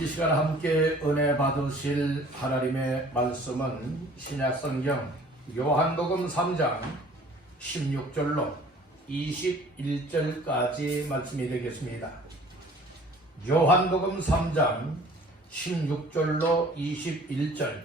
이 시간 함께 은혜 받으실 하나님의 말씀은 신약성경 요한복음 3장 16절로 21절까지 말씀이 되겠습니다. 요한복음 3장 16절로 21절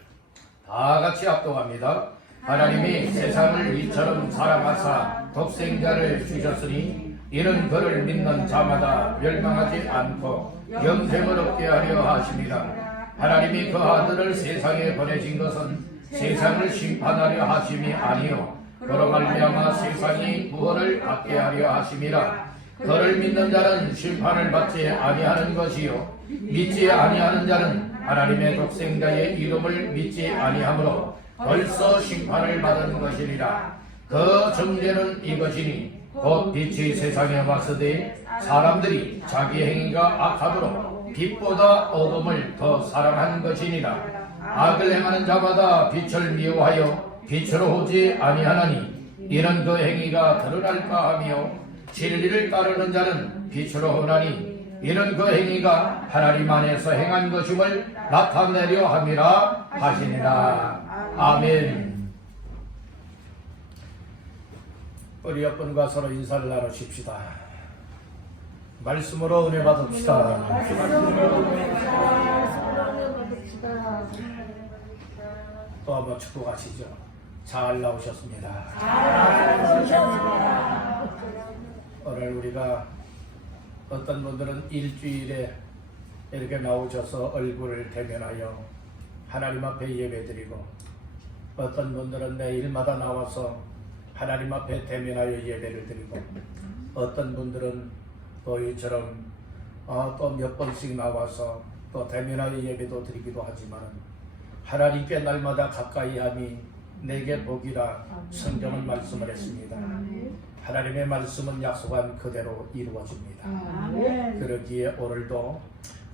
다 같이 합독합니다. 하나님이 세상을 이처럼 사랑하사 독생자를 주셨으니 이는 그를 믿는 자마다 멸망하지 않고 영생을 얻게 하려 하심이라. 하나님이 그 아들을 세상에 보내신 것은 세상을 심판하려 하심이 아니요 그로 말미암아 세상이 구원을 받게 하려 하심이라. 그를 믿는 자는 심판을 받지 아니하는 것이요 믿지 아니하는 자는 하나님의 독생자의 이름을 믿지 아니하므로 벌써 심판을 받은 것이니라. 그 정죄는 이것이니 곧 빛이 세상에 왔으되 사람들이 자기 행위가 악하도록 빛보다 어둠을 더 사랑한 것이니라. 악을 행하는 자마다 빛을 미워하여 빛으로 오지 아니하나니 이는 그 행위가 드러날까 하며 진리를 따르는 자는 빛으로 오나니 이는 그 행위가 하나님 안에서 행한 것임을 나타내려 함이라 하시니라. 아멘. 우리 옆분과 서로 인사를 나누십시다. 말씀으로 은혜 받읍시다. 또 한번 축복하시죠. 잘 나오셨습니다. 오늘 우리가 어떤 분들은 일주일에 이렇게 나오셔서 얼굴을 대면하여 하나님 앞에 예배드리고, 어떤 분들은 매일마다 나와서 하나님 앞에 대면하여 예배를 드리고, 어떤 분들은 또 이처럼 또 몇 번씩 나와서 또 대면하여 예배도 드리기도 하지만 하나님께 날마다 가까이 함이 내게 복이라 성경은 말씀을 했습니다. 하나님의 말씀은 약속한 그대로 이루어집니다. 그러기에 오늘도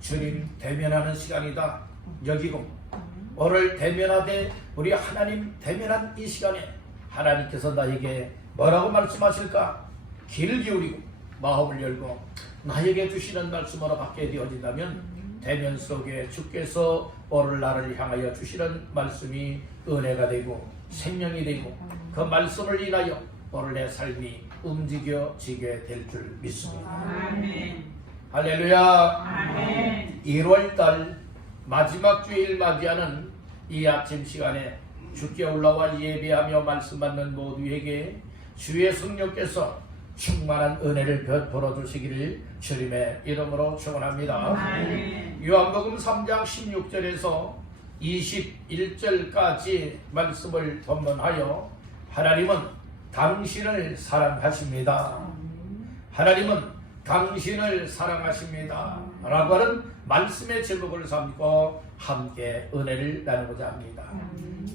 주님 대면하는 시간이다 여기고, 오늘 대면하되 우리 하나님 대면한 이 시간에 하나님께서 나에게 뭐라고 말씀하실까 귀를 기울이고 마음을 열고 나에게 주시는 말씀으로 받게 되어진다면 대면 속에 주께서 오늘 나를 향하여 주시는 말씀이 은혜가 되고 생명이 되고 그 말씀을 인하여 오늘 내 삶이 움직여지게 될 줄 믿습니다. 아멘. 할렐루야. 아멘. 1월달 마지막 주일 맞이하는 이 아침 시간에 주께 올라와 예배하며 말씀 받는 모두에게 주의 성령께서 충만한 은혜를 베풀어 주시기를 주님의 이름으로 축원합니다. 요한복음 3장 16절에서 21절까지 말씀을 본문하여 하나님은 당신을 사랑하십니다. 하나님은 당신을 사랑하십니다 라고 하는 말씀의 제목을 삼고 함께 은혜를 나누고자 합니다.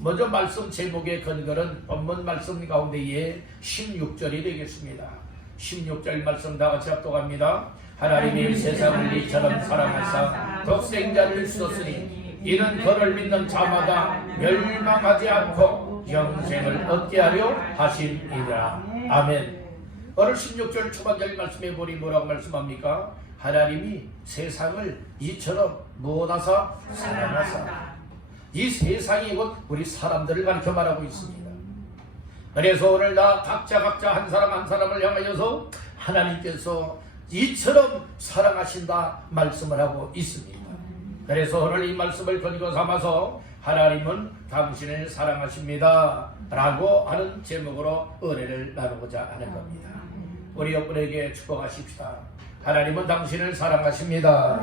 먼저 말씀 제목의 근거는 본문 말씀 가운데에 16절이 되겠습니다. 16절 말씀 다 같이 합독합니다. 하나님이 세상을 이처럼 사랑하사 독생자를 주셨으니 이는 그를 믿는 자마다 멸망하지 않고 영생을 얻게 하려 하심이니라. 아멘. 오늘 16절 초반절 말씀에 보니 뭐라고 말씀합니까? 하나님이 세상을 이처럼 무엇하사 사랑하사. 이 세상이 곧 우리 사람들을 가리켜 말하고 있습니다. 그래서 오늘 나 각자 한 사람 한 사람을 향하여서 하나님께서 이처럼 사랑하신다 말씀을 하고 있습니다. 그래서 오늘 이 말씀을 근거 삼아서 하나님은 당신을 사랑하십니다 라고 하는 제목으로 은혜를 나누고자 하는 겁니다. 우리 옆분에게 축복하십시다. 하나님은 당신을 사랑하십니다.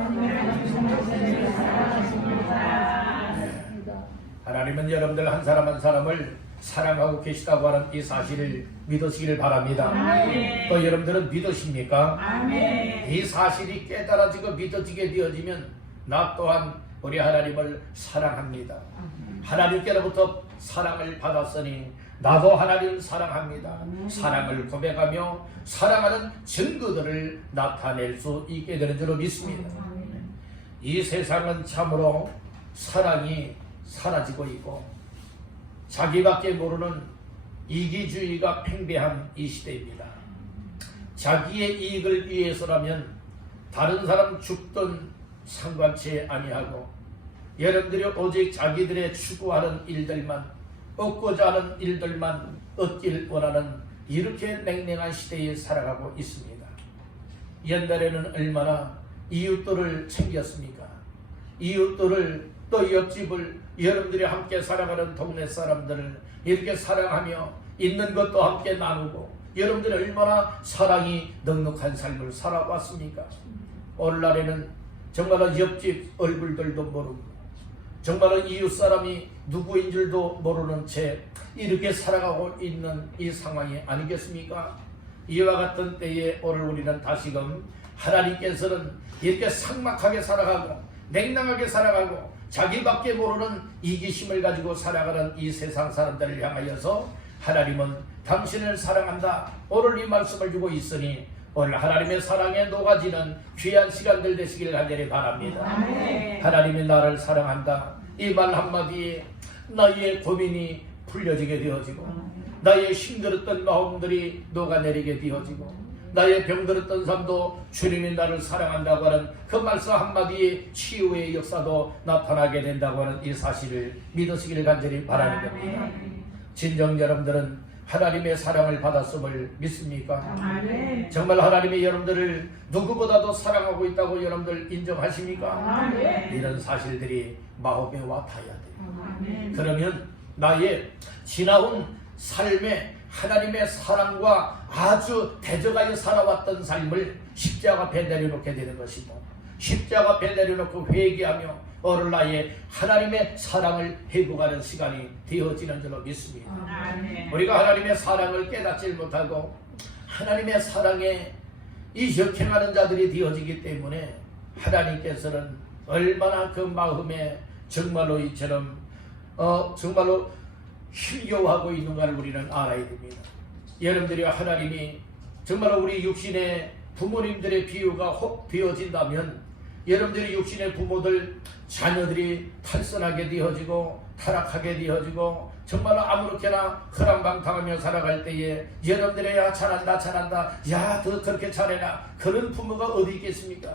하나님은 여러분들 한 사람 한 사람을 사랑하고 계시다고 하는 이 사실을 믿으시기를 바랍니다. 아멘. 또 여러분들은 믿으십니까? 아멘. 이 사실이 깨달아지고 믿어지게 되어지면 나 또한 우리 하나님을 사랑합니다. 하나님께로부터 사랑을 받았으니 나도 하나님을 사랑합니다. 사랑을 고백하며 사랑하는 증거들을 나타낼 수 있게 되는 줄로 믿습니다. 이 세상은 참으로 사랑이 사라지고 있고 자기밖에 모르는 이기주의가 팽배한 이 시대입니다. 자기의 이익을 위해서라면 다른 사람 죽든 상관치 아니하고 여러분들이 오직 자기들의 추구하는 일들만, 얻고자 하는 일들만 얻길 원하는 이렇게 냉랭한 시대에 살아가고 있습니다. 옛날에는 얼마나 이웃들을 챙겼습니까? 이웃들을, 또 옆집을, 여러분들이 함께 살아가는 동네 사람들을 이렇게 사랑하며 있는 것도 함께 나누고, 여러분들이 얼마나 사랑이 넉넉한 삶을 살아왔습니까? 오늘날에는 정말로 옆집 얼굴들도 모르고, 정말로 이웃 사람이 누구인 줄도 모르는 채 이렇게 살아가고 있는 이 상황이 아니겠습니까? 이와 같은 때에 오늘 우리는 다시금 하나님께서는 이렇게 삭막하게 살아가고 냉랭하게 살아가고 자기밖에 모르는 이기심을 가지고 살아가는 이 세상 사람들을 향하여서 하나님은 당신을 사랑한다, 오늘 이 말씀을 주고 있으니 오늘 하나님의 사랑에 녹아지는 귀한 시간들 되시길 간절히 바랍니다. 하나님이 나를 사랑한다, 이 말 한마디에 나의 고민이 풀려지게 되어지고, 나의 힘들었던 마음들이 녹아내리게 되어지고, 나의 병들었던 삶도 주님이 나를 사랑한다고 하는 그 말씀 한마디에 치유의 역사도 나타나게 된다고 하는 이 사실을 믿으시기를 간절히 바라는 겁니다. 진정 여러분들은 하나님의 사랑을 받았음을 믿습니까? 아멘. 정말 하나님이 여러분들을 누구보다도 사랑하고 있다고 여러분들 인정하십니까? 아멘. 이런 사실들이 마음에 와 닿아야 돼요. 아멘. 그러면 나의 지나온 삶에 하나님의 사랑과 아주 대적하여 살아왔던 삶을 십자가 앞에 내려놓게 되는 것이고, 십자가 앞에 내려놓고 회개하며 오늘 나의 하나님의 사랑을 회복하는 시간이 되어지는 줄로 믿습니다. 아멘. 우리가 하나님의 사랑을 깨닫지 못하고 하나님의 사랑에 이 역행하는 자들이 되어지기 때문에 하나님께서는 얼마나 그 마음에 정말로 이처럼 정말로 힘겨워하고 있는가를 우리는 알아야 됩니다. 여러분들이 하나님이 정말로 우리 육신의 부모님들의 비유가 혹 되어진다면, 여러분들이 육신의 부모들 자녀들이 탈선하게 되어지고 타락하게 되어지고 정말로 아무렇게나 허랑방탕하며 살아갈 때에 여러분들이 야 잘한다 잘한다, 야 더 그렇게 잘해라, 그런 부모가 어디 있겠습니까?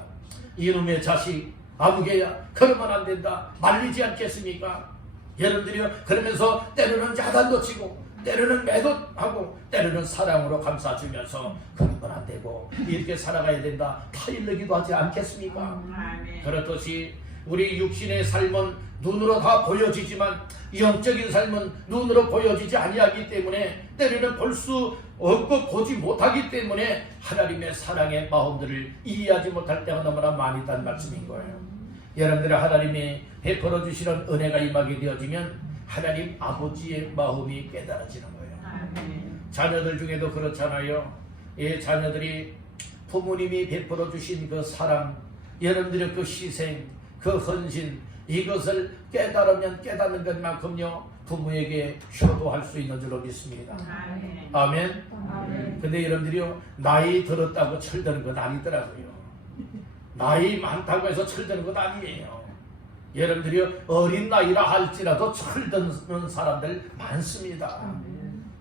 이놈의 자식 아무개야, 그러면 안 된다 말리지 않겠습니까? 여러분들이요, 그러면서 때로는 야단도 치고 때로는 매도하고 때로는 사랑으로 감싸주면서 그러면 안 되고 이렇게 살아가야 된다 타일르기도 하지 않겠습니까? 아멘. 그렇듯이 우리 육신의 삶은 눈으로 다 보여지지만 영적인 삶은 눈으로 보여지지 아니하기 때문에 때로는 볼 수 없고 보지 못하기 때문에 하나님의 사랑의 마음들을 이해하지 못할 때가 너무나 많이 있다는 말씀인 거예요. 여러분들의 하나님이 베풀어 주시는 은혜가 임하게 되어지면 하나님 아버지의 마음이 깨달아지는 거예요. 아멘. 자녀들 중에도 그렇잖아요. 예, 자녀들이 부모님이 베풀어 주신 그 사랑, 여러분들의 그 희생, 그 헌신, 이것을 깨달으면 깨닫는 것만큼요 부모에게 효도할 수 있는 줄로 믿습니다. 아멘. 아멘. 아멘. 근데 여러분들이요, 나이 들었다고 철드는 것 아니더라고요. 나이 많다고 해서 철드는 것 아니에요. 여러분들이요, 어린 나이라 할지라도 철드는 사람들 많습니다.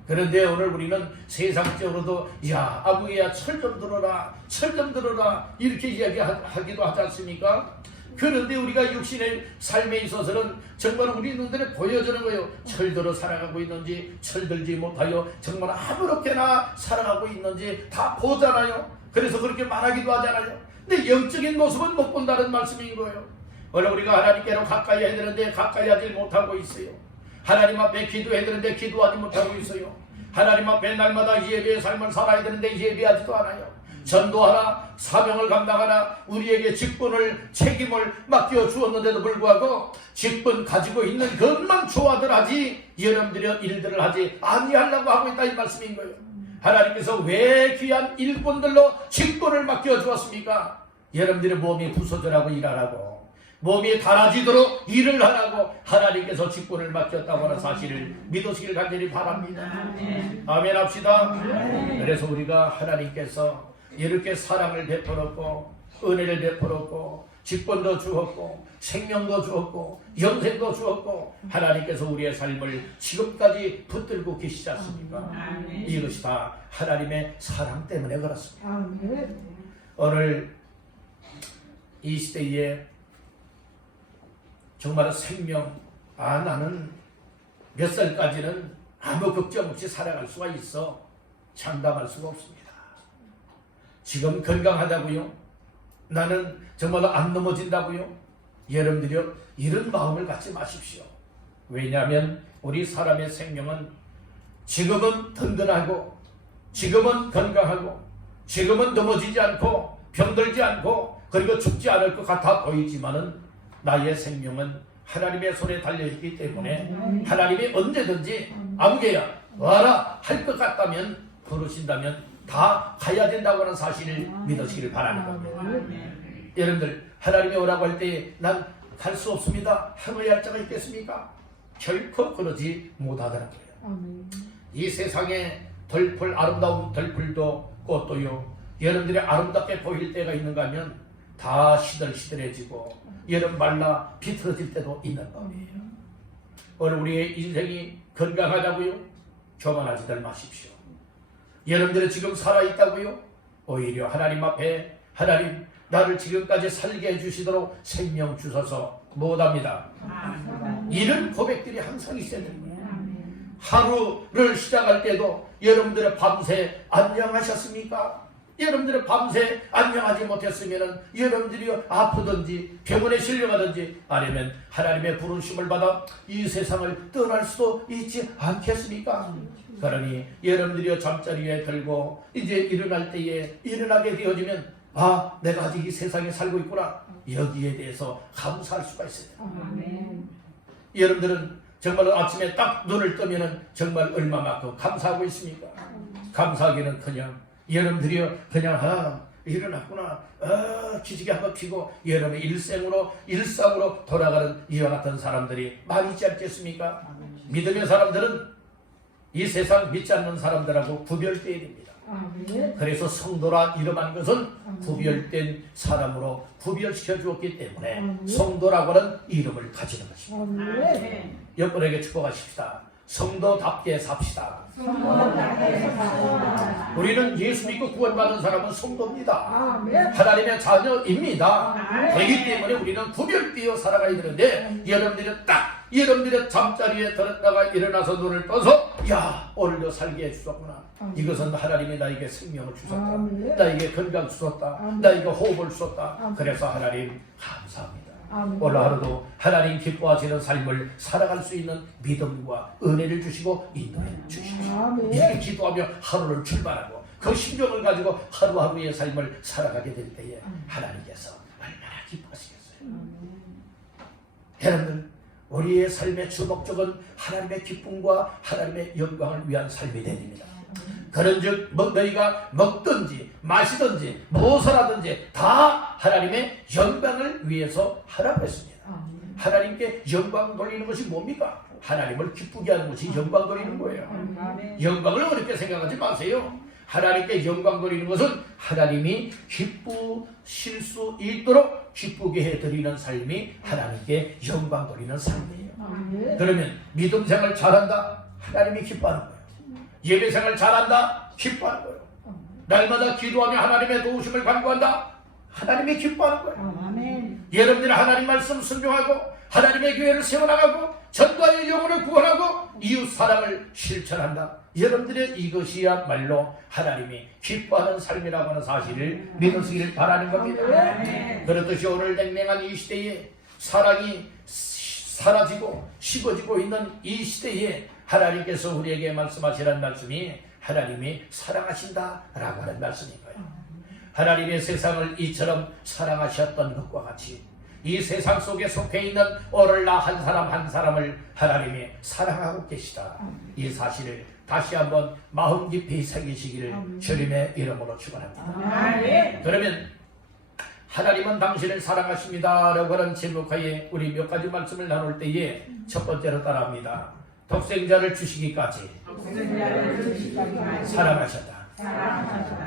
그런데 오늘 우리는 세상적으로도 야 아버지야 철 좀 들어라, 철 좀 들어라 이렇게 이야기하기도 하지 않습니까? 그런데 우리가 육신의 삶에 있어서는 정말 우리 눈들에 보여주는 거예요. 철들어 살아가고 있는지, 철들지 못하여 정말 아무렇게나 살아가고 있는지 다 보잖아요. 그래서 그렇게 말하기도 하잖아요. 근데 영적인 모습은 못 본다는 말씀인 거예요. 원래 우리가 하나님께로 가까이 해야 되는데 가까이 하지 못하고 있어요. 하나님 앞에 기도해야 되는데 기도하지 못하고 있어요. 하나님 앞에 날마다 예배의 삶을 살아야 되는데 예배하지도 않아요. 전도하라, 사명을 감당하라, 우리에게 직분을, 책임을 맡겨 주었는데도 불구하고 직분 가지고 있는 것만 좋아들 하지 여러분들의 일들을 하지 아니하려고 하고 있다 이 말씀인 거예요. 하나님께서 왜 귀한 일꾼들로 직분을 맡겨 주었습니까? 여러분들의 몸이 부서져라고 일하라고, 몸이 달아지도록 일을 하라고 하나님께서 직분을 맡겼다고 하는 사실을 믿으시길 간절히 바랍니다. 아멘. 아멘 합시다. 아멘. 그래서 우리가 하나님께서 이렇게 사랑을 베풀었고 은혜를 베풀었고 직분도 주었고 생명도 주었고 영생도 주었고 하나님께서 우리의 삶을 지금까지 붙들고 계시지 않습니까? 아멘. 이것이 다 하나님의 사랑 때문에 그렇습니다. 아멘. 오늘 이 시대에 정말 생명, 나는 몇 살까지는 아무 걱정 없이 살아갈 수가 있어. 장담할 수가 없습니다. 지금 건강하다고요? 나는 정말로 안 넘어진다고요? 여러분들이요, 이런 마음을 갖지 마십시오. 왜냐하면 우리 사람의 생명은 지금은 든든하고, 지금은 건강하고, 지금은 넘어지지 않고, 병들지 않고, 그리고 죽지 않을 것 같아 보이지만은 나의 생명은 하나님의 손에 달려있기 때문에 하나님이 언제든지 아무개야 와라 할 것 같다면, 부르신다면 다 가야 된다고 하는 사실을 믿으시기를 바라는 겁니다. 여러분들, 하나님이 오라고 할 때 난 갈 수 없습니다 하고야 할 자가 있겠습니까? 결코 그러지 못하더라고요. 이 세상에 덜풀, 아름다운 덜풀도 꽃도요, 여러분들이 아름답게 보일 때가 있는가 하면 다 시들시들해지고 여름 말라 비틀어질 때도 있는 법이에요. 오늘 우리의 인생이 건강하다고요? 교만하지들 마십시오. 여러분들이 지금 살아있다고요? 오히려 하나님 앞에, 하나님 나를 지금까지 살게 해주시도록 생명 주셔서 못합니다. 이런 고백들이 항상 있어야 되는 거예요. 하루를 시작할 때도 여러분들의 밤새 안녕하셨습니까? 여러분들의 밤새 안녕하지 못했으면 여러분들이 아프든지 병원에 실려가든지 아니면 하나님의 부르심을 받아 이 세상을 떠날 수도 있지 않겠습니까? 그러니 여러분들이 잠자리에 들고 이제 일어날 때에 일어나게 되어지면 내가 아직 이 세상에 살고 있구나, 여기에 대해서 감사할 수가 있어요. 여러분들은 정말 아침에 딱 눈을 뜨면 정말 얼마만큼 감사하고 있습니까? 감사하기는 그냥 여러분들이 그냥 일어났구나, 기지개 한번 피고 여러분의 일상으로 돌아가는 이와 같은 사람들이 많이 있지 않겠습니까? 믿음의 사람들은 이 세상 믿지 않는 사람들하고 구별되어야 됩니다. 그래서 성도라 이름한 것은 구별된 사람으로 구별시켜 주었기 때문에 성도라고 하는 이름을 가지는 것입니다. 여러분에게 축복하십시다. 성도답게 삽시다. 우리는 예수 믿고 구원받은 사람은 성도입니다. 하나님의 자녀입니다. 그렇기 때문에 우리는 구별되어 살아가야 되는데, 여러분들의 잠자리에 들었다가 일어나서 눈을 떠서 오늘도 살게 해주셨구나. 이것은 하나님이 나에게 생명을 주셨다. 나에게 건강 주셨다. 나에게 호흡을 주셨다. 그래서 하나님 감사합니다. 오늘 하루도 하나님 기뻐하시는 삶을 살아갈 수 있는 믿음과 은혜를 주시고 인도해 주십시오. 이렇게 기도하며 하루를 출발하고 그 심정을 가지고 하루하루의 삶을 살아가게 될 때에 하나님께서 얼마나 기뻐하시겠어요. 여러분들, 우리의 삶의 주목적은 하나님의 기쁨과 하나님의 영광을 위한 삶이 됩니다. 그런즉 너희가 먹든지 마시든지 무엇을 하든지 다 하나님의 영광을 위해서 하라고 했습니다. 하나님께 영광 돌리는 것이 뭡니까? 하나님을 기쁘게 하는 것이 영광 돌리는 거예요. 영광을 어렵게 생각하지 마세요. 하나님께 영광 돌리는 것은 하나님이 기쁘실 수 있도록 기쁘게 해드리는 삶이 하나님께 영광 돌리는 삶이에요. 그러면 믿음 생활 잘한다? 하나님이 기뻐하는 거예요. 예배 생활 잘한다? 기뻐하는 거예요. 날마다 기도하며 하나님의 도우심을 간구한다? 하나님이 기뻐하는 거예요. 여러분들이 하나님 말씀 순종하고 하나님의 교회를 세워나가고 전도하여 영혼을 구원하고 이웃 사랑을 실천한다. 여러분들의 이것이야말로 하나님이 기뻐하는 삶이라고 하는 사실을 믿으시기를 바라는 겁니다. 그렇듯이 오늘 냉랭한 이 시대에 사랑이 사라지고 식어지고 있는 이 시대에 하나님께서 우리에게 말씀하시라는 말씀이 하나님이 사랑하신다라고 하는 말씀인 거예요. 하나님의 세상을 이처럼 사랑하셨던 것과 같이 이 세상 속에 속해 있는 오늘 나 한 사람 한 사람을 하나님이 사랑하고 계시다. 이 사실을 다시 한번 마음 깊이 새기시기를 주님의 이름으로 축원합니다. 그러면 하나님은 당신을 사랑하십니다 라고 하는 제목하에 우리 몇 가지 말씀을 나눌 때에 첫 번째로 따라합니다. 독생자를 주시기까지 사랑하셨다.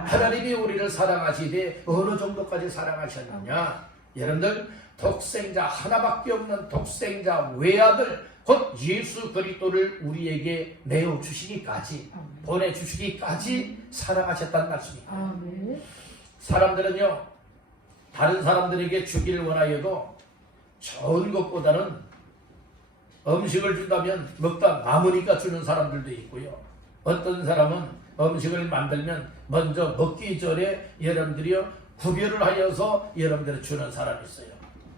하나님이 우리를 사랑하시되 어느 정도까지 사랑하셨느냐? 여러분들, 독생자 하나밖에 없는 독생자 외아들 곧 예수 그리스도를 우리에게 내어주시기까지 보내주시기까지 사랑하셨다는 말씀입니다. 사람들은요, 다른 사람들에게 주기를 원하여도 좋은 것보다는 음식을 준다면 먹다 남으니까 주는 사람들도 있고요. 어떤 사람은 음식을 만들면 먼저 먹기 전에 여러분들이요 구별을 하여서 여러분들이 주는 사람이 있어요.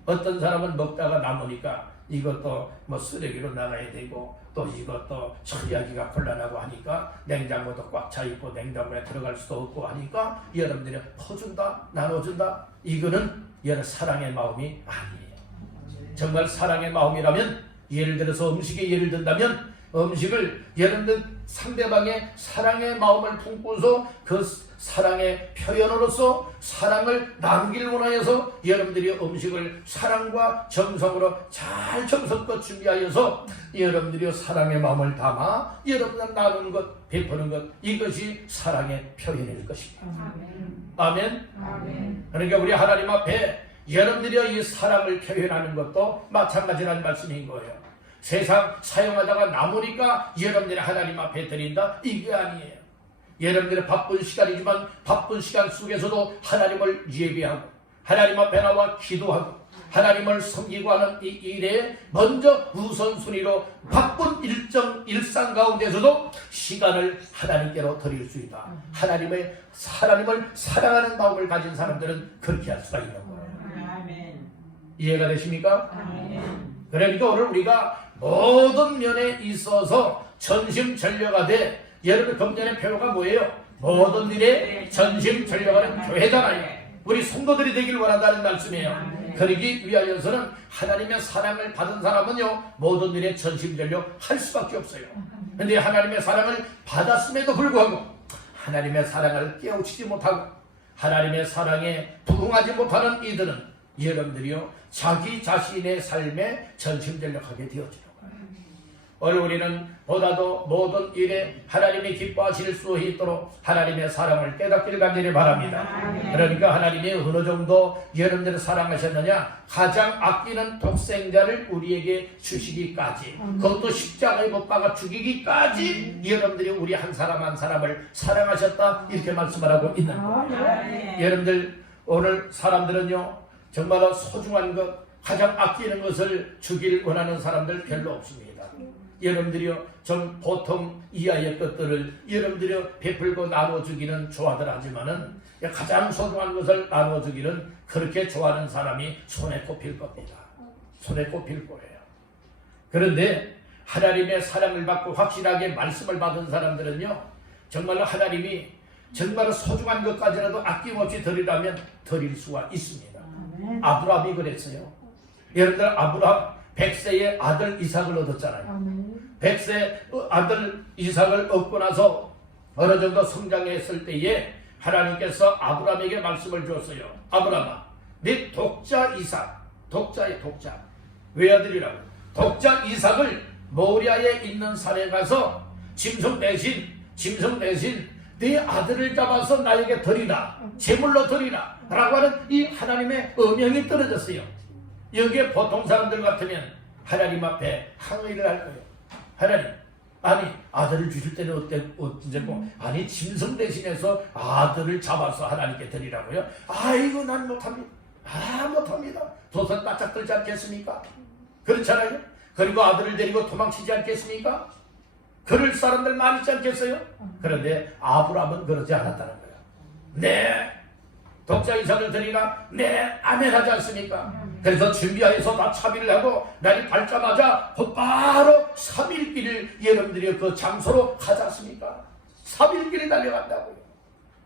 어떤 사람은 먹다가 남으니까 이것도 뭐 쓰레기로 나가야 되고 또 이것도 처리하기가 곤란하고 하니까 냉장고도 꽉 차 있고 냉장고에 들어갈 수도 없고 하니까 여러분들이 퍼준다 나눠준다 이거는 여러 사랑의 마음이 아니에요. 정말 사랑의 마음이라면 예를 들어서 음식에 예를 든다면 음식을 여러분들 상대방의 사랑의 마음을 품고서 그 사랑의 표현으로서 사랑을 나누길 원하여서 여러분들이 음식을 사랑과 정성으로 잘 정성껏 준비하여서 여러분들이 사랑의 마음을 담아 여러분들 나누는 것 베푸는 것 이것이 사랑의 표현일 것입니다. 아멘. 아멘. 그러니까 우리 하나님 앞에 여러분들이 이 사랑을 표현하는 것도 마찬가지라는 말씀인 거예요. 세상 사용하다가 남으니까 여러분들이 하나님 앞에 드린다 이게 아니에요. 여러분들의 바쁜 시간이지만 바쁜 시간 속에서도 하나님을 예배하고 하나님 앞에 나와 기도하고 하나님을 섬기고 하는 이 일에 먼저 우선순위로 바쁜 일상 가운데서도 시간을 하나님께로 드릴 수 있다. 하나님을 사랑하는 마음을 가진 사람들은 그렇게 할 수가 있는 거예요. 아멘. 이해가 되십니까? 아멘. 그러니까 오늘 우리가 모든 면에 있어서 전심전력하되 여러분 금년의 표가 뭐예요? 모든 일에 전심전력하는 교회잖아요. 우리 성도들이 되길 원한다는 말씀이에요. 그러기 위하여서는 하나님의 사랑을 받은 사람은요 모든 일에 전심전력 할 수밖에 없어요. 그런데 하나님의 사랑을 받았음에도 불구하고 하나님의 사랑을 깨우치지 못하고 하나님의 사랑에 부응하지 못하는 이들은 여러분들이요 자기 자신의 삶에 전심전력하게 되어져요. 오늘 우리는 보다도 모든 일에 하나님이 기뻐하실 수 있도록 하나님의 사랑을 깨닫기를 간절히 바랍니다. 그러니까 하나님이 어느 정도 여러분들을 사랑하셨느냐 가장 아끼는 독생자를 우리에게 주시기까지 그것도 십자가에 못 박아 죽이기까지 여러분들이 우리 한 사람 한 사람을 사랑하셨다 이렇게 말씀을 하고 있는 거예요. 여러분들 오늘 사람들은요 정말 소중한 것 가장 아끼는 것을 주길 원하는 사람들 별로 없습니다. 여러분들이요 좀 보통 이하의 것들을 여러분들이 베풀고 나눠주기는 좋아들 하지만은 가장 소중한 것을 나눠주기는 그렇게 좋아하는 사람이 손에 꼽힐 겁니다. 손에 꼽힐 거예요. 그런데 하나님의 사랑을 받고 확실하게 말씀을 받은 사람들은요 정말로 하나님이 정말 소중한 것까지라도 아낌없이 드리라면 드릴 수가 있습니다. 아브라함이 그랬어요. 여러분들 아브라함 100세의 아들 이삭을 얻었잖아요. 100세 아들 이삭을 얻고 나서 어느 정도 성장했을 때에 하나님께서 아브라함에게 말씀을 주었어요. 아브라함아 네 독자 이삭 독자의 독자 외아들이라고 독자 이삭을 모리아에 있는 산에 가서 짐승 대신 네 아들을 잡아서 나에게 드리라 제물로 드리라 라고 하는 이 하나님의 엄명이 떨어졌어요. 여기에 보통 사람들 같으면 하나님 앞에 항의를 할 거예요. 하나님 아니 아들을 주실 때는 어쩌고 아니 짐승 대신해서 아들을 잡아서 하나님께 드리라고요? 아이고 난 못합니다. 못합니다. 도선 바짝 들지 않겠습니까? 그렇잖아요. 그리고 아들을 데리고 도망치지 않겠습니까? 그럴 사람들 많이 있지 않겠어요? 그런데 아브라함은 그러지 않았다는 거예요. 네 독자 이삭을 드리라 네 아멘 하지 않습니까? 그래서 준비하여서 다 차비를 하고 날이 밝자마자 곧바로 3일길을 여러분들이 그 장소로 가지 않습니까? 3일길이 달려간다고요.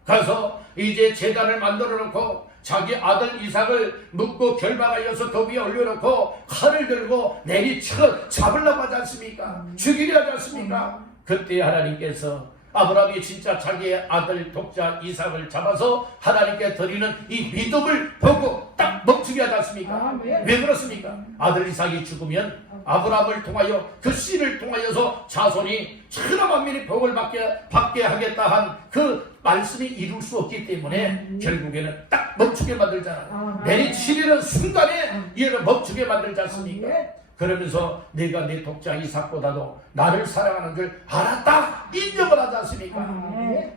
그래서 이제 제단을 만들어 놓고 자기 아들 이삭을 묶고 결박하여서 그 위에 올려놓고 칼을 들고 내리쳐 잡으려고 하지 않습니까? 죽이려 하지 않습니까? 그때 하나님께서 아브라함이 진짜 자기의 아들 독자 이삭을 잡아서 하나님께 드리는 이 믿음을 보고 딱 멈추게 하지 않습니까? 왜 그렇습니까? 아들 이삭이 죽으면 아브라함을 통하여 그 씨를 통하여서 자손이 천하 만민이 복을 받게 하겠다 한 그 말씀이 이룰 수 없기 때문에 결국에는 딱 멈추게 만들잖아요. 내리치려는 순간에 얘를 멈추게 만들지 않습니까? 그러면서 내가 내 독자 이삭보다도 나를 사랑하는 줄 알았다 인정을 하지 않습니까?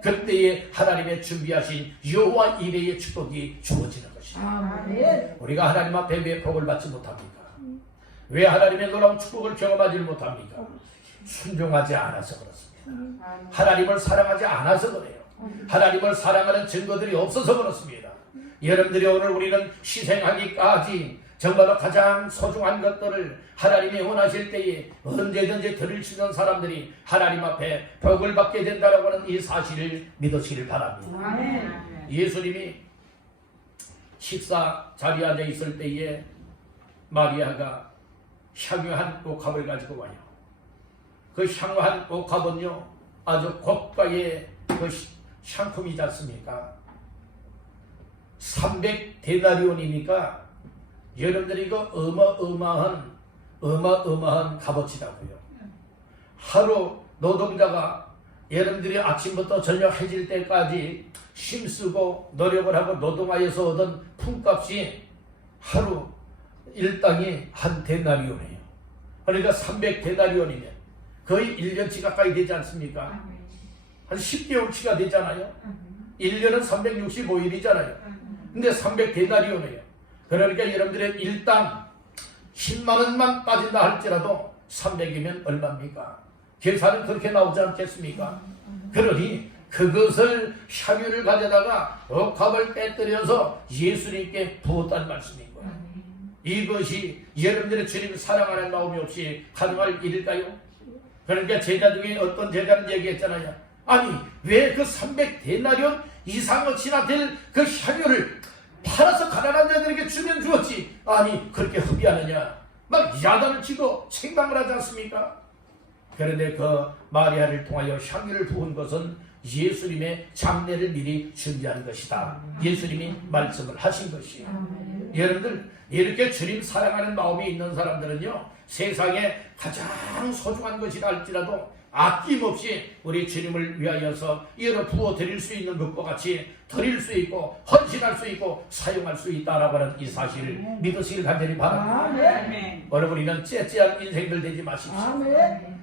그때에 하나님의 준비하신 여호와 이레의 축복이 주어지는 것입니다. 우리가 하나님 앞에 왜 복을 받지 못합니까? 왜 하나님의 놀라운 축복을 경험하지 못합니까? 순종하지 않아서 그렇습니다. 하나님을 사랑하지 않아서 그래요. 하나님을 사랑하는 증거들이 없어서 그렇습니다. 여러분들이 오늘 우리는 희생하기까지 정말로 가장 소중한 것들을 하나님이 원하실 때에 언제든지 드릴 수 있는 사람들이 하나님 앞에 복을 받게 된다고 하는 이 사실을 믿으시길 바랍니다. 예수님이 식사 자리에 앉아 있을 때에 마리아가 향유한 옥합을 가지고 와요. 그 향유한 옥합은요 아주 고가의 그 상품이지 않습니까? 300데나리온이니까 여러분들이 이거 어마어마한 값어치라고요. 하루 노동자가 여러분들이 아침부터 저녁 해질 때까지 힘쓰고 노력을 하고 노동하여서 얻은 품값이 하루 일당이 한 데나리온이에요. 그러니까 300데나리온이면 거의 1년치 가까이 되지 않습니까? 한 10개월치가 되잖아요. 1년은 365일이잖아요. 근데 300데나리온이에요. 그러니까 여러분들의 일당 10만원만 빠진다 할지라도 300이면 얼마입니까? 계산은 그렇게 나오지 않겠습니까? 그러니 그것을 향유를 가져다가 옥합을 빼뜨려서 예수님께 부었다는 말씀인 거예요. 이것이 여러분들의 주님을 사랑하는 마음이 없이 가능할 일일까요? 그러니까 제자 중에 어떤 제자는 얘기했잖아요. 아니 왜 그 300데나리온 이상어치나 될 그 향유를 팔아서 가난한 자들에게 주면 주었지, 아니 그렇게 흡의하느냐, 막 야단을 치고 책망을 하지 않습니까? 그런데 그 마리아를 통하여 향유를 부은 것은 예수님의 장례를 미리 준비한 것이다. 예수님이 말씀을 하신 것이에요. 여러분들 이렇게 주님 사랑하는 마음이 있는 사람들은요 세상에 가장 소중한 것이라 할지라도 아낌없이 우리 주님을 위하여서 이를 부어 드릴 수 있는 것과 같이 드릴 수 있고 헌신할 수 있고 사용할 수 있다라고 하는 이 사실을 믿으시길 간절히 바랍니다. 여러분 우리는 째째한 인생들 되지 마십시오.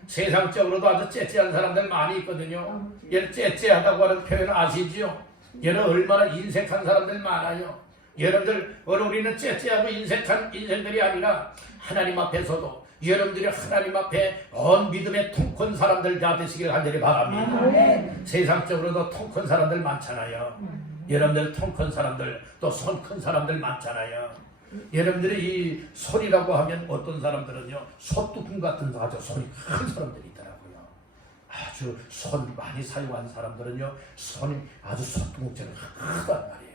세상적으로도 아주 째째한 사람들 많이 있거든요. 얘는 째째하다고 하는 표현 아시죠? 얘는 얼마나 인색한 사람들 많아요. 여러분들 우리는 째째하고 인색한 인생들이 아니라 하나님 앞에서도 여러분들이 하나님 앞에 온 믿음의 통 큰 사람들 다 되시길 간절히 바랍니다. 세상적으로도 통 큰 사람들 많잖아요. 여러분들 통 큰 사람들 또 손 큰 사람들 많잖아요. 여러분들이 이 손이라고 하면 어떤 사람들은요 소뚜껑 같은 아주 손이 큰 사람들이 있더라고요. 아주 손 많이 사용하는 사람들은요 손이 아주 소뚜껑처럼 크단 말이에요.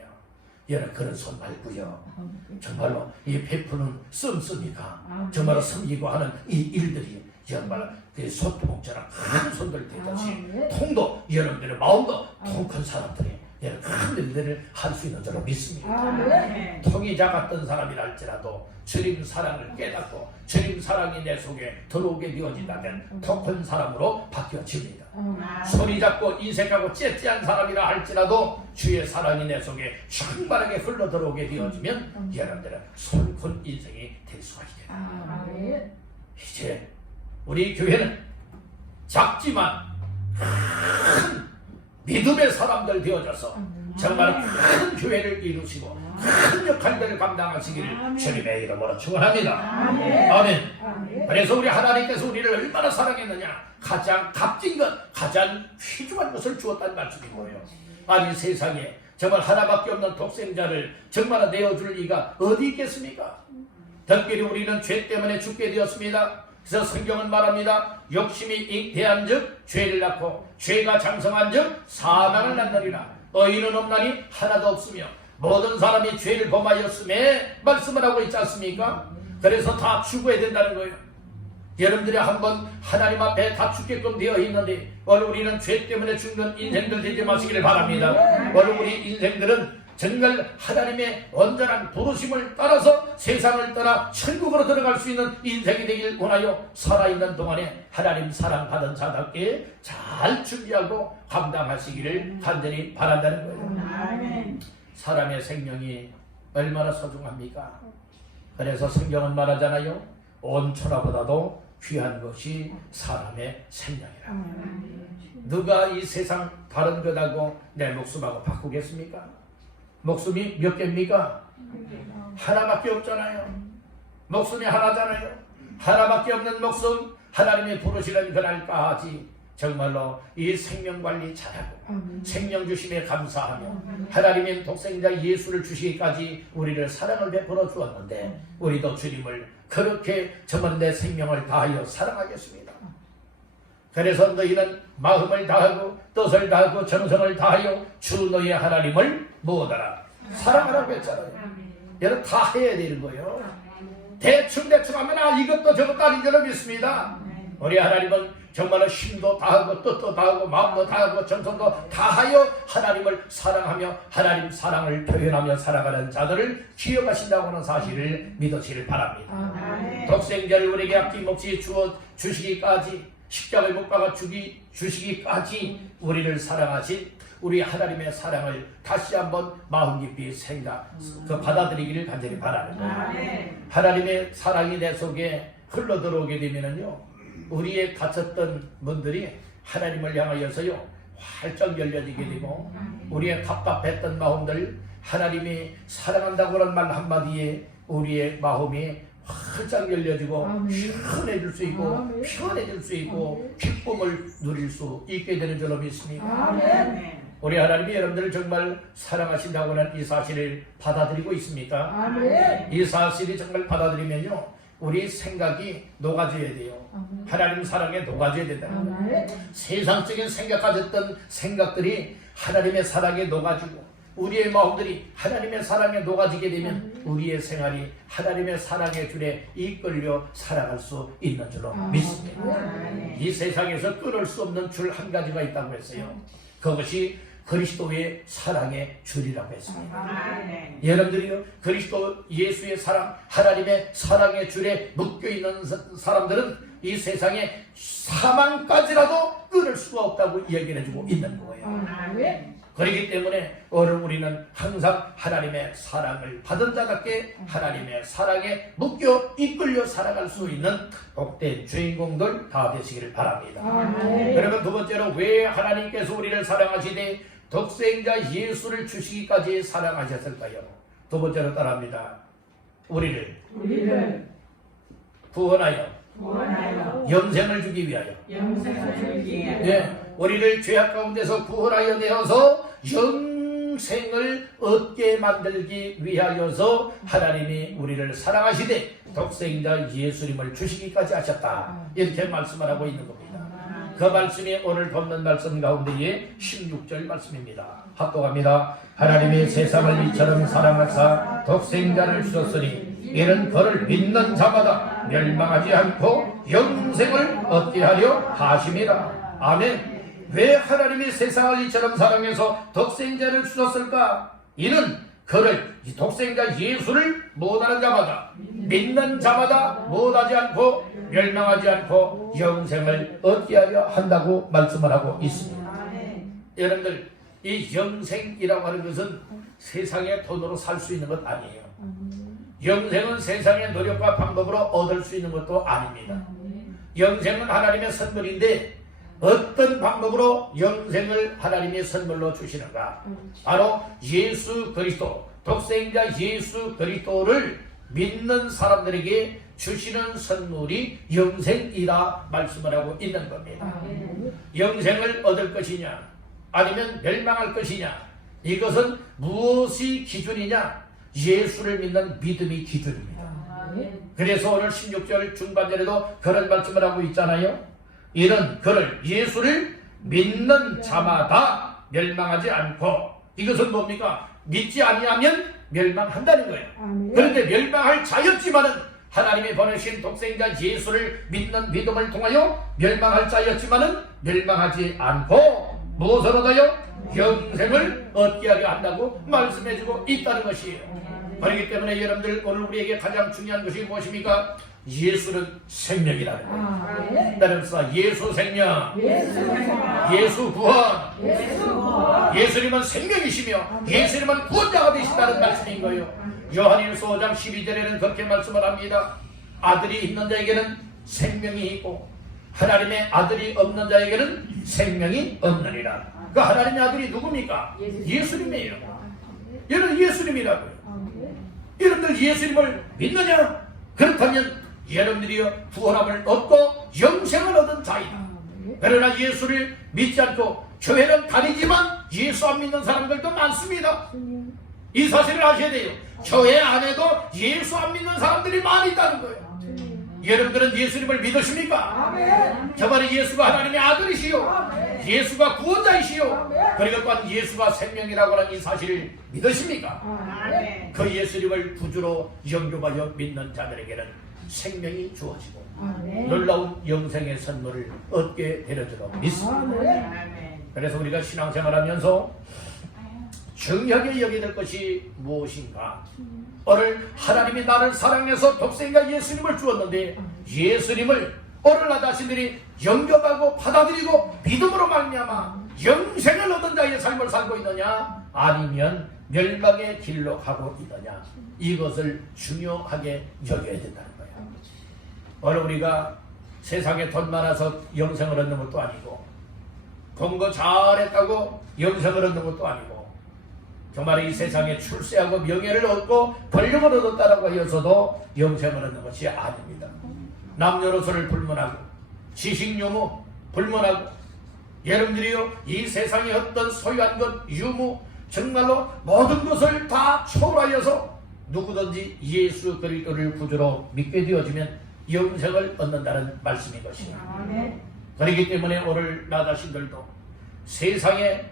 여러분 그런 손 말고요 정말로 이 베푸는 씀씀이가 정말로 섬기고 하는 이 일들이 정말 소뚜껑처럼 큰 손들 되듯이 통도 여러분들의 마음도 통 큰 사람들이 여러분 큰 일들을 할 수 있는 줄로 믿습니다. 통이 작았던 사람이라 할지라도 주님 사랑을 깨닫고 주님 사랑이 내 속에 들어오게 되어진다면 통 큰 사람으로 바뀌어집니다. 손이 작고 인색하고 째째한 사람이라 할지라도 주의 사랑이 내 속에 충만하게 흘러들어오게 되어지면 여러분들은 손 큰 인생이 될 수가 있습니다. 이제 우리 교회는 작지만 큰 믿음의 사람들 되어져서 정말 큰 교회를 이루시고 큰 역할들을 감당하시기를 주님의 이름으로 축원합니다. 아멘. 그래서 우리 하나님께서 우리를 얼마나 사랑했느냐, 가장 값진 것, 가장 귀중한 것을 주었다는 말씀인 거예요. 아니 세상에 정말 하나밖에 없는 독생자를 정말 내어줄 리가 어디 있겠습니까? 특별히 우리는 죄 때문에 죽게 되었습니다. 그래서 성경은 말합니다. 욕심이 잉태한 즉 죄를 낳고 죄가 장성한 즉 사망을 낳느니라. 의인은 없나니 하나도 없으며 모든 사람이 죄를 범하였음에 말씀을 하고 있지 않습니까? 그래서 다 죽어야 된다는 거예요. 여러분들이 한번 하나님 앞에 다 죽게끔 되어 있는데 오늘 우리는 죄 때문에 죽는 인생들 되지 마시기를 바랍니다. 오늘 우리 인생들은 정말 하나님의 온전한 부르심을 따라서 세상을 떠나 천국으로 들어갈 수 있는 인생이 되길 원하여 살아있는 동안에 하나님 사랑받은 자답게 잘 준비하고 감당하시기를 간절히 바란다는 거예요. 사람의 생명이 얼마나 소중합니까? 그래서 성경은 말하잖아요. 온 천하보다도 귀한 것이 사람의 생명이라. 누가 이 세상 다른 것하고 내 목숨하고 바꾸겠습니까? 목숨이 몇 개입니까? 하나밖에 없잖아요. 목숨이 하나잖아요. 하나밖에 없는 목숨, 하나님이 부르시는 그날까지 정말로 이 생명관리 잘하고 생명 주심에 감사하며 하나님의 독생자 예수를 주시기까지 우리를 사랑을 베풀어 주었는데 우리도 주님을 그렇게 정말 내 생명을 다하여 사랑하겠습니다. 그래서 너희는 마음을 다하고 뜻을 다하고 정성을 다하여 주 너희 하나님을 무엇하라 사랑하라고 했잖아요. 여러분 다 해야 되는 거예요. 대충 하면 이것도 저것도 아닌 줄로 믿습니다. 우리 하나님은 정말로 힘도 다하고 뜻도 다하고 마음도 다하고 정성도 다하여 하나님을 사랑하며 하나님 사랑을 표현하며 살아가는 자들을 기억하신다고 하는 사실을 믿으시길 바랍니다. 독생자를 우리에게 아낌없이 주시기까지 십자가에 못 박아 주시기까지 우리를 사랑하신 우리 하나님의 사랑을 다시 한번 마음 깊이 받아들이기를 간절히 바라는 거예요. 하나님의 사랑이 내 속에 흘러들어오게 되면은요, 우리의 갇혔던 문들이 하나님을 향하여서요 활짝 열려지게 되고 우리의 답답했던 마음들 하나님이 사랑한다고 하는 말 한마디에 우리의 마음이 활짝 열려지고 시원해질 수 있고 편해질 수 있고 기쁨을 누릴 수 있게 되는 줄로 믿습니다. 우리 하나님이 여러분들을 정말 사랑하신다고 하는 이 사실을 받아들이고 있습니까? 이 사실이 정말 받아들이면요 우리 생각이 녹아져야 돼요. 하나님 사랑에 녹아져야 된다. 세상적인 생각가졌던 생각들이 하나님의 사랑에 녹아지고 우리의 마음들이 하나님의 사랑에 녹아지게 되면 우리의 생활이 하나님의 사랑의 줄에 이끌려 살아갈 수 있는 줄로 믿습니다. 이 세상에서 끊을 수 없는 줄 한 가지가 있다고 했어요. 그것이 그리스도의 사랑의 줄이라고 했습니다. 여러분들이요 그리스도 예수의 사랑 하나님의 사랑의 줄에 묶여있는 사람들은 이 세상에 사망까지라도 끊을 수가 없다고 얘기를 해주고 있는 거예요. 그렇기 때문에 오늘 우리는 항상 하나님의 사랑을 받은 자답게 하나님의 사랑에 묶여 이끌려 살아갈 수 있는 복된 주인공들 다 되시기를 바랍니다. 그러면 두 번째로 왜 하나님께서 우리를 사랑하시되 독생자 예수를 주시기까지 사랑하셨을까요? 두 번째로 따라합니다. 우리를 구원하여 영생을 주기 위하여 우리를 죄악 가운데서 구원하여 내어서 영생을 얻게 만들기 위하여서 하나님이 우리를 사랑하시되 독생자 예수님을 주시기까지 하셨다. 이렇게 말씀을 하고 있는 겁니다. 그 말씀이 오늘 본문 말씀 가운데의 16절 말씀입니다. 합독합니다. 하나님이 세상을 이처럼 사랑하사 독생자를 주셨으니 이는 그를 믿는 자마다 멸망하지 않고 영생을 얻게 하려 하심이라. 아멘. 왜 하나님이 세상을 이처럼 사랑해서 독생자를 주셨을까? 이는 그를 독생자 예수를 못하는 자마다 믿는 자마다 못하지 않고 멸망하지 않고 영생을 얻게 하려 한다고 말씀을 하고 있습니다. 여러분들 이 영생이라고 하는 것은 세상의 돈으로 살 수 있는 것 아니에요. 영생은 세상의 노력과 방법으로 얻을 수 있는 것도 아닙니다. 영생은 하나님의 선물인데 어떤 방법으로 영생을 하나님이 선물로 주시는가? 바로 예수 그리스도, 독생자 예수 그리스도를 믿는 사람들에게 주시는 선물이 영생이라 말씀을 하고 있는 겁니다. 영생을 얻을 것이냐 아니면 멸망할 것이냐, 이것은 무엇이 기준이냐? 예수를 믿는 믿음이 기준입니다. 그래서 오늘 16절 중반절에도 그런 말씀을 하고 있잖아요. 이는 그를 예수를 믿는 자마다 멸망하지 않고, 이것은 뭡니까? 믿지 아니하면 멸망한다는 거예요. 그런데 멸망할 자였지만은 하나님이 보내신 독생자 예수를 믿는 믿음을 통하여 멸망할 자였지만은 멸망하지 않고 무엇을 얻어요? 영생을 얻게 하려 한다고 말씀해주고 있다는 것이에요. 그렇기 때문에 여러분들 오늘 우리에게 가장 중요한 것이 무엇입니까? 예수는 생명이라는 거예요. 따라서 예수 생명, 예수 구원, 예수님은 생명이시며 예수님은 구원자가 되신다는 말씀인 거예요. 요한일서 5장 12절에는 그렇게 말씀을 합니다. 아들이 있는 자에게는 생명이 있고 하나님의 아들이 없는 자에게는 생명이 없느니라. 그 하나님의 아들이 누굽니까? 예수님이에요. 여러분 예수님이라고요. 여러분들 예수님을 믿느냐? 그렇다면 여러분들이 구원함을 얻고 영생을 얻은 자이다. 그러나 예수를 믿지 않고 교회는 다니지만 예수 안 믿는 사람들도 많습니다. 이 사실을 아셔야 돼요. 교회 안에도 예수 안 믿는 사람들이 많이 있다는 거예요. 여러분들은 예수님을 믿으십니까? 저번에 예수가 하나님의 아들이시요, 예수가 구원자이시요, 그리고 또한 예수가 생명이라고 하는 이 사실을 믿으십니까? 그 예수님을 구주로 영접하여 믿는 자들에게는 생명이 주어지고 놀라운 영생의 선물을 얻게 되는 줄로 믿습니다. 그래서 우리가 신앙생활하면서 중요하게 여겨야 될 것이 무엇인가? 오늘 하나님이 나를 사랑해서 독생자 예수님을 주었는데 예수님을 오늘 나 자신들이 영접하고 받아들이고 믿음으로 말미암아 영생을 얻은 자의 삶을 살고 있느냐, 아니면 멸망의 길로 가고 있느냐, 이것을 중요하게 여겨야 된다는 거예요. 오늘 우리가 세상에 돈 많아서 영생을 얻는 것도 아니고, 공부 잘했다고 영생을 얻는 것도 아니고, 정말 이 세상에 출세하고 명예를 얻고 권력을 얻었다라고 하여서도 영생을 얻는 것이 아닙니다. 남녀노소를 불문하고 지식 유무 불문하고, 여러분들이요 이 세상에 어떤 소유한 것 유무 정말로 모든 것을 다 초월하여서 누구든지 예수 그리스도를 구주로 믿게 되어지면 영생을 얻는다는 말씀인 것입니다. 그렇기 때문에 오늘 나 자신들도 세상에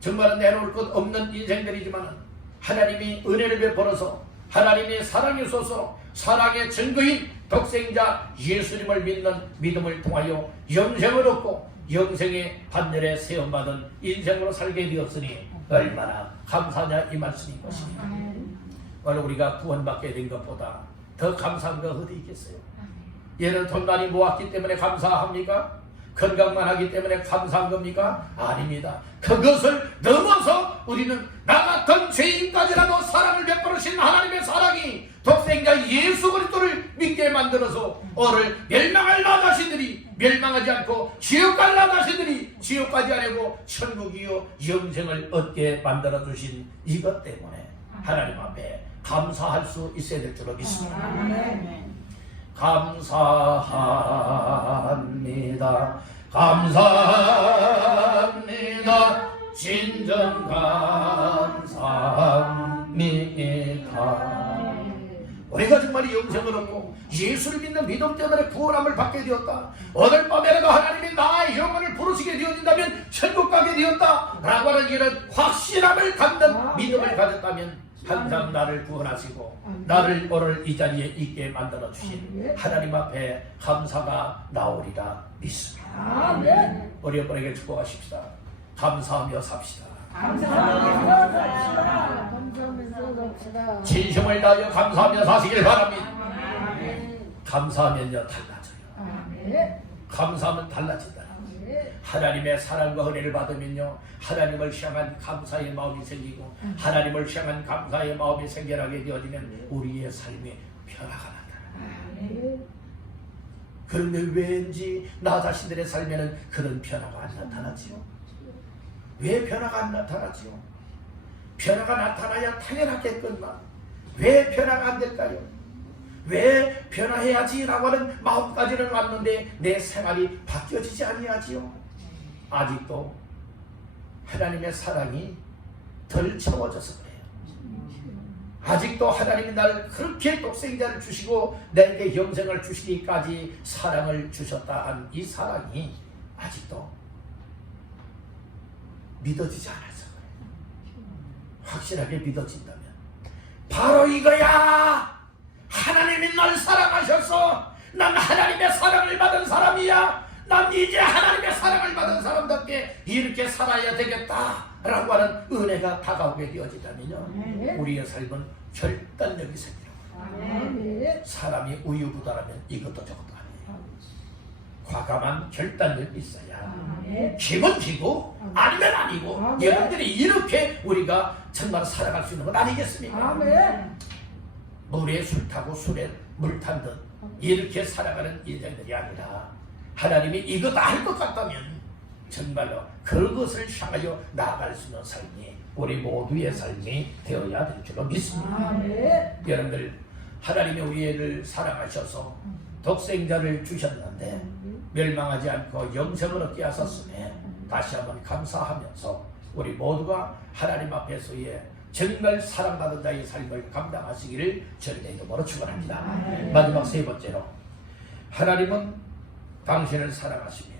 정말 내놓을 것 없는 인생들이지만 하나님이 은혜를 베풀어서 하나님의 사랑이 쏘서 사랑의 증거인 독생자 예수님을 믿는 믿음을 통하여 영생을 얻고 영생의 반열에 세움받은 인생으로 살게 되었으니 얼마나 감사하냐 이 말씀인 것입니다. 오늘 우리가 구원받게 된 것보다 더 감사한 거 어디 있겠어요? 얘는 돈 많이 모았기 때문에 감사합니까? 건강만 하기 때문에 감사한 겁니까? 아닙니다. 그것을 넘어서 우리는 나 같은 죄인까지라도 사랑을 베풀으신 하나님의 사랑이 독생자 예수 그리스도를 믿게 만들어서 오늘 멸망할 나 자신들이 멸망하지 않고 지옥 갈 나 자신들이 지옥 가지 않고 천국이요 영생을 얻게 만들어 주신 이것 때문에 하나님 앞에 감사할 수 있어야 될 줄로 믿습니다. 감사합니다. 감사합니다. 진정 감사합니다. 우리가 정말 영생을 얻고 예수를 믿는 믿음 때문에 구원함을 받게 되었다. 오늘 밤에라도 하나님이 나의 영혼을 부르시게 되어진다면 천국 가게 되었다 라고 하는 이런 확신함을 갖는 믿음을 가졌다면 항상 나를 구원하시고 나를 오늘 이 자리에 있게 만들어 주신 하나님 앞에 감사가 나오리라 믿습니다. 우리 여러분에게 축복하십시다. 감사하며 삽시다. 진심을 다하여 감사하며 사시길 바랍니다. 감사하면요 달라져요. 감사하면 달라진다. 하나님의 사랑과 은혜를 받으면요 하나님을 향한 감사의 마음이 생기고 하나님을 향한 감사의 마음이 생겨나게 되어지면 우리의 삶에 변화가 나타나요. 그런데 왠지 나 자신들의 삶에는 그런 변화가 안 나타나지요. 왜 변화가 안 나타나지요? 변화가 나타나야 당연하겠건만 왜 변화가 안 될까요? 왜 변화해야지 라고 하는 마음까지는 왔는데 내 생활이 바뀌어지지 아니하지요? 아직도 하나님의 사랑이 덜 채워져서 그래요. 아직도 하나님이 나를 그렇게 독생자를 주시고 내게 영생을 주시기까지 사랑을 주셨다 한 이 사랑이 아직도 믿어지지 않아서 그래요. 확실하게 믿어진다면 바로 이거야. 하나님이 날 사랑하셔서 난 하나님의 사랑을 받은 사람이야. 난 이제 하나님의 사랑을 받은 사람답게 이렇게 살아야 되겠다라고 하는 은혜가 다가오게 되어지다면요 우리의 삶은 결단력이 생겨요. 사람이 우유부단하면 이것도 저것도 아니에요. 과감한 결단력이 있어야 기분 지고 아니면 아니고 여러분들이 이렇게 우리가 정말 살아갈 수 있는 건 아니겠습니까? 물에 술 타고 술에 물 탄 듯 이렇게 살아가는 인생들이 아니라 하나님이 이거 다 할 것 같다면 정말로 그것을 향하여 나아갈 수 있는 삶이 우리 모두의 삶이 되어야 될 줄로 믿습니다. 여러분들 하나님이 우리를 사랑하셔서 독생자를 주셨는데 멸망하지 않고 영생을 얻게 하셨음에 다시 한번 감사하면서 우리 모두가 하나님 앞에서의 정말 사랑받은 자의 삶을 감당하시기를 저희의 이름으로 축원합니다. 마지막 세 번째로, 하나님은 당신을 사랑하십니다.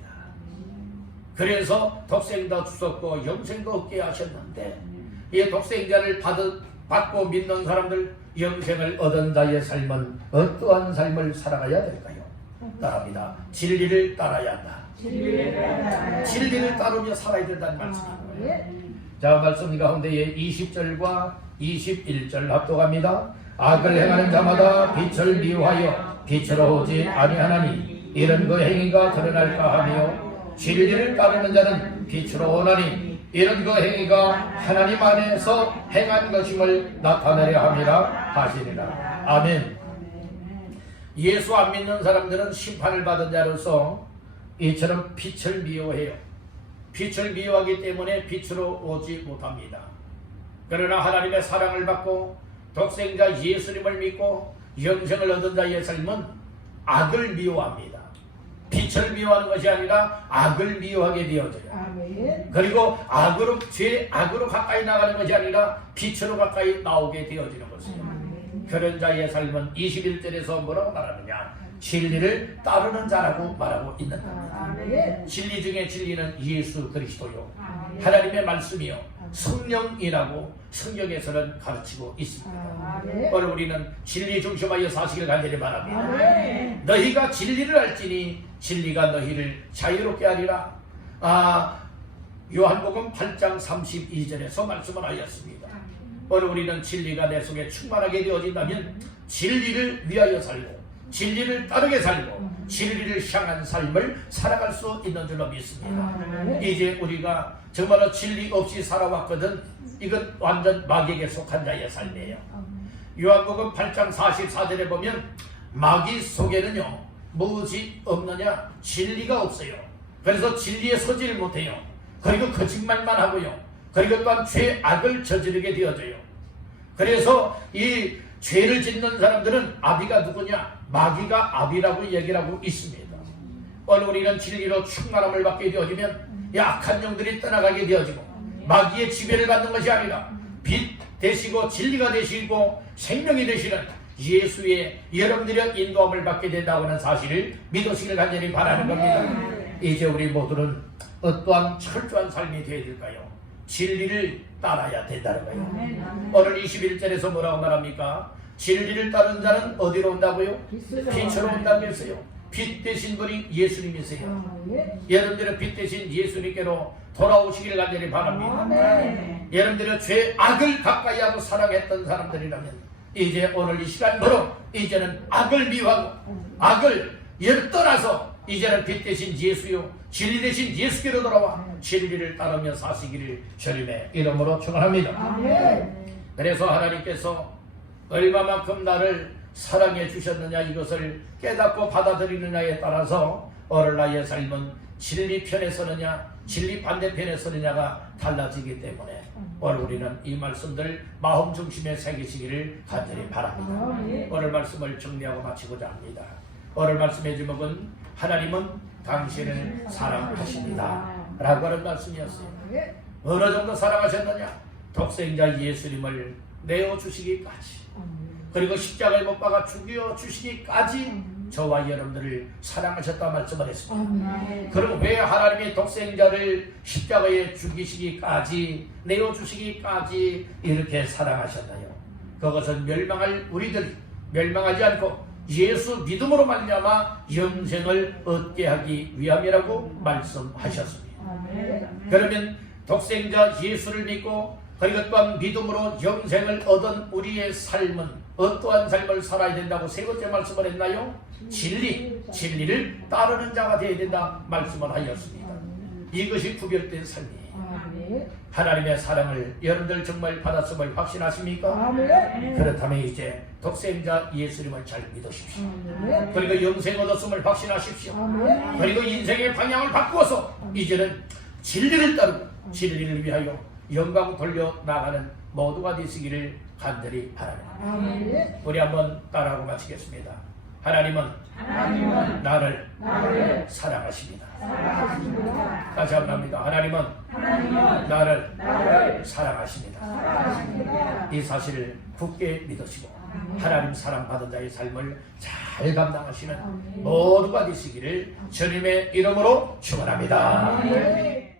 그래서 독생자 주셨고 영생도 얻게 하셨는데, 이 독생자를 받고 믿는 사람들, 영생을 얻은 자의 삶은 어떠한 삶을 살아가야 될까요? 따라합니다. 진리를 따라야 한다. 진리를 따르며 살아야 된다는 말씀이고요. 자, 말씀 가운데에 20절과 21절 합독합니다. 악을 행하는 자마다 빛을 미워하여 빛으로 오지 아니하나니 이런 그 행위가 드러날까 하며, 진리를 따르는 자는 빛으로 오나니 이런 그 행위가 하나님 안에서 행한 것임을 나타내려 함이라 하시니라. 아멘. 예수 안 믿는 사람들은 심판을 받은 자로서 이처럼 빛을 미워해요. 빛을 미워하기 때문에 빛으로 오지 못합니다. 그러나 하나님의 사랑을 받고 독생자 예수님을 믿고 영생을 얻은 자의 삶은 악을 미워합니다. 빛을 미워하는 것이 아니라 악을 미워하게 되어져요. 아멘. 그리고 악으로 가까이 나가는 것이 아니라 빛으로 가까이 나오게 되어지는 것이에요. 그런 자의 삶은 21절에서 뭐라고 말하느냐? 진리를 따르는 자라고 말하고 있는 겁니다. 진리 중에 진리는 예수 그리스도요, 하나님의 말씀이요, 성령이라고 성경에서는 가르치고 있습니다. 오늘 우리는 진리 중심하여 사시길 간절히 바랍니다. 너희가 진리를 알지니 진리가 너희를 자유롭게 하리라. 요한복음 8장 32절에서 말씀을 하였습니다. 오늘 우리는 진리가 내 속에 충만하게 되어진다면 진리를 위하여 살고 진리를 따르게 살고 진리를 향한 삶을 살아갈 수 있는 줄로 믿습니다. 이제 우리가 정말로 진리 없이 살아왔거든, 이건 완전 마귀에게 속한 자의 삶이에요. 요한복음 8장 44절에 보면 마귀 속에는요 무엇이 없느냐? 진리가 없어요. 그래서 진리에 서지를 못해요. 그리고 거짓말만 하고요, 그리고 또한 죄악을 저지르게 되어져요. 그래서 이 죄를 짓는 사람들은 아비가 누구냐? 마귀가 아비라고 얘기를 하고 있습니다. 오늘 우리는 진리로 충만함을 받게 되어지면 악한 영들이 떠나가게 되어지고 마귀의 지배를 받는 것이 아니라 빛 되시고 진리가 되시고 생명이 되시는 예수의 여러분들의 인도함을 받게 된다고 하는 사실을 믿으시길 간절히 바라는 겁니다. 이제 우리 모두는 어떠한 철저한 삶이 되어야 될까요? 진리를 따라야 된다는 거예요. 오늘 21절에서 뭐라고 말합니까? 진리를 따르는 자는 어디로 온다고요? 빛으로 온다고 했어요. 빛 되신 분이 예수님이세요. 여러분들은 빛 되신 예수님께로 돌아오시기를 간절히 바랍니다. 여러분들은 죄악을 가까이 하고 사랑했던 사람들이라면 이제 오늘 이 시간으로 이제는 악을 미워하고 악을 떠나서 이제는 빛 대신 예수요 진리 대신 예수께로 돌아와 진리를 따르며 사시기를 주님의 이름으로 축원합니다. 그래서 하나님께서 얼마만큼 나를 사랑해 주셨느냐, 이것을 깨닫고 받아들이느냐에 따라서 오늘 나의 삶은 진리 편에 서느냐 진리 반대편에 서느냐가 달라지기 때문에 오늘 우리는 이 말씀들 마음 중심에 새기시기를 간절히 바랍니다. 오늘 말씀을 정리하고 마치고자 합니다. 오늘 말씀의 제목은 하나님은 당신을 사랑하십니다 라고 하는 말씀이었어요. 어느 정도 사랑하셨느냐? 독생자 예수님을 내어주시기까지, 그리고 십자가에 못 박아 죽여주시기까지 저와 여러분들을 사랑하셨다 말씀을 했습니다. 그럼 왜 하나님의 독생자를 십자가에 죽이시기까지 내어주시기까지 이렇게 사랑하셨나요? 그것은 멸망할 우리들이 멸망하지 않고 예수 믿음으로 말미암아 영생을 얻게 하기 위함이라고 말씀하셨습니다. 그러면 독생자 예수를 믿고 그리고 또한 믿음으로 영생을 얻은 우리의 삶은 어떠한 삶을 살아야 된다고 세 번째 말씀을 했나요? 진리를 따르는 자가 되어야 된다 말씀을 하였습니다. 이것이 구별된 삶이에요. 하나님의 사랑을 여러분들 정말 받았음을 확신하십니까? 그렇다면 이제 독생자 예수님을 잘 믿으십시오. 그리고 영생 얻었음을 확신하십시오. 그리고 인생의 방향을 바꾸어서 이제는 진리를 따르고 진리를 위하여 영광 돌려 나가는 모두가 되시기를 간절히 바랍니다. 아멘. 우리 한번 따라하고 마치겠습니다. 하나님은 하나님은 나를 나를 사랑하십니다. 사랑하십니다. 다시 한번 합니다. 하나님은 하나님은 나를 나를 사랑하십니다. 사랑하십니다. 이 사실을 굳게 믿으시고 하나님 사랑받은 자의 삶을 잘 감당하시는 모두가 되시기를 주님의 이름으로 축원합니다. 아멘.